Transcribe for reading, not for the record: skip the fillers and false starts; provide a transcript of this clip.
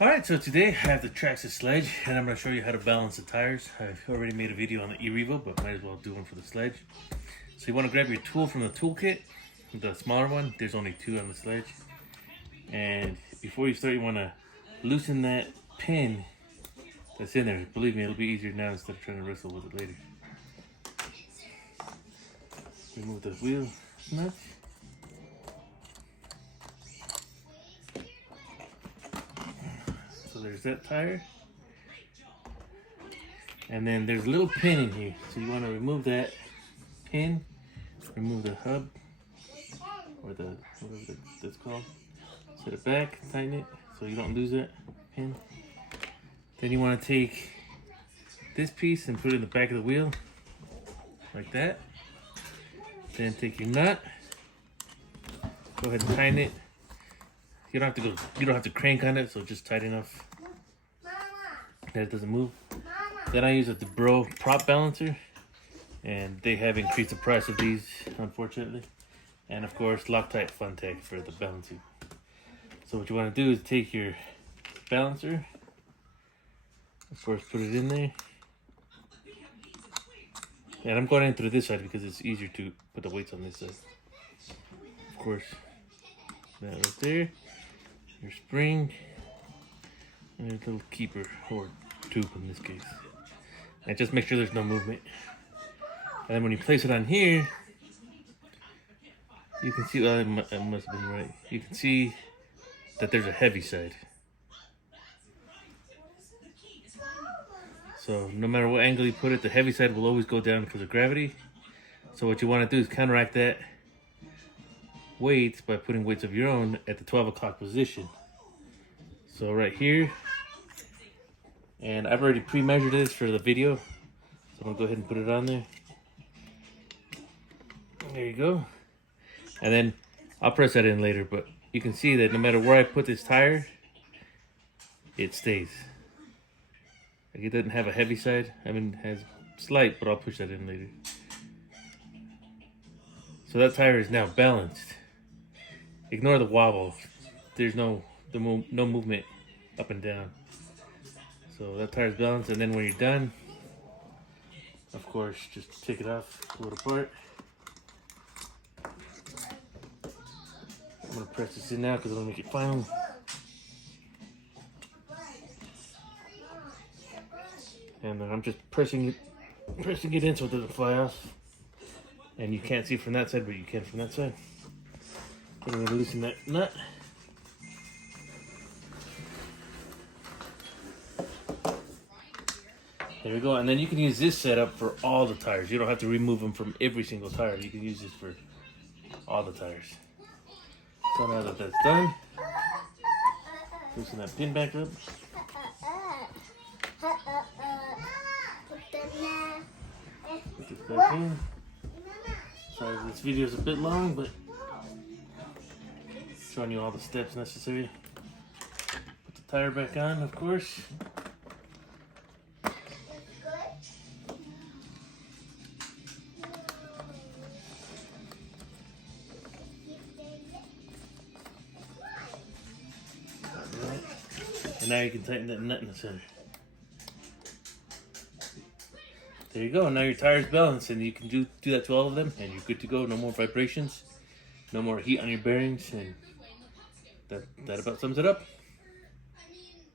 Alright, so today I have the Traxxas Sledge and I'm going to show you how to balance the tires. I've already made a video on the e-Revo, but might as well do one for the Sledge. So you want to grab your tool from the toolkit, the smaller one. There's only 2 on the Sledge. And before you start, you want to loosen that pin that's in there. Believe me, it'll be easier now instead of trying to wrestle with it later. Remove the wheel nut. So there's that tire. And then there's a little pin in here. So you want to remove that pin, remove the hub, or the whatever that's called. Set it back, tighten it so you don't lose that pin. Then you want to take this piece and put it in the back of the wheel, like that. Then take your nut, go ahead and tighten it. You don't have to crank on it, so just tight enough that it doesn't move. Then I use a Bro prop balancer, and they have increased the price of these, unfortunately. And of course, Loctite Fun Tech for the balancing. So what you want to do is take your balancer, of course, put it in there. And I'm going in through this side because it's easier to put the weights on this side. Of course, that right there. Your spring, and a little keeper, or tube in this case. And just make sure there's no movement. And then when you place it on here, you can see, well, it must have been right. You can see that there's a heavy side. So no matter what angle you put it, the heavy side will always go down because of gravity. So what you want to do is counteract that weights by putting weights of your own at the 12 o'clock position. So right here, and I've already pre-measured this for the video, so I'm gonna go ahead and put it on there. There you go. And then I'll press that in later, but you can see that no matter where I put this tire, it stays. Like, it doesn't have a heavy side. I mean, it has slight, but I'll push that in later. So that tire is now balanced. Ignore the wobble. There's no movement up and down. So that tire's balanced, and then when you're done, of course, just take it off, pull it apart. I'm gonna press this in now because it'll make it final. And then I'm just pressing it in so it doesn't fly off. And you can't see from that side, but you can from that side. Then I'm gonna loosen that nut. There we go, and then you can use this setup for all the tires. You don't have to remove them from every single tire. You can use this for all the tires. So now that that's done, loosen that pin back up. Put this back in. Sorry, this video is a bit long, but showing you all the steps necessary. Put the tire back on, of course. And now you can tighten that nut in the center. There you go. Now your tire's balanced, and you can do that to all of them, and you're good to go. No more vibrations, no more heat on your bearings, and that about sums it up.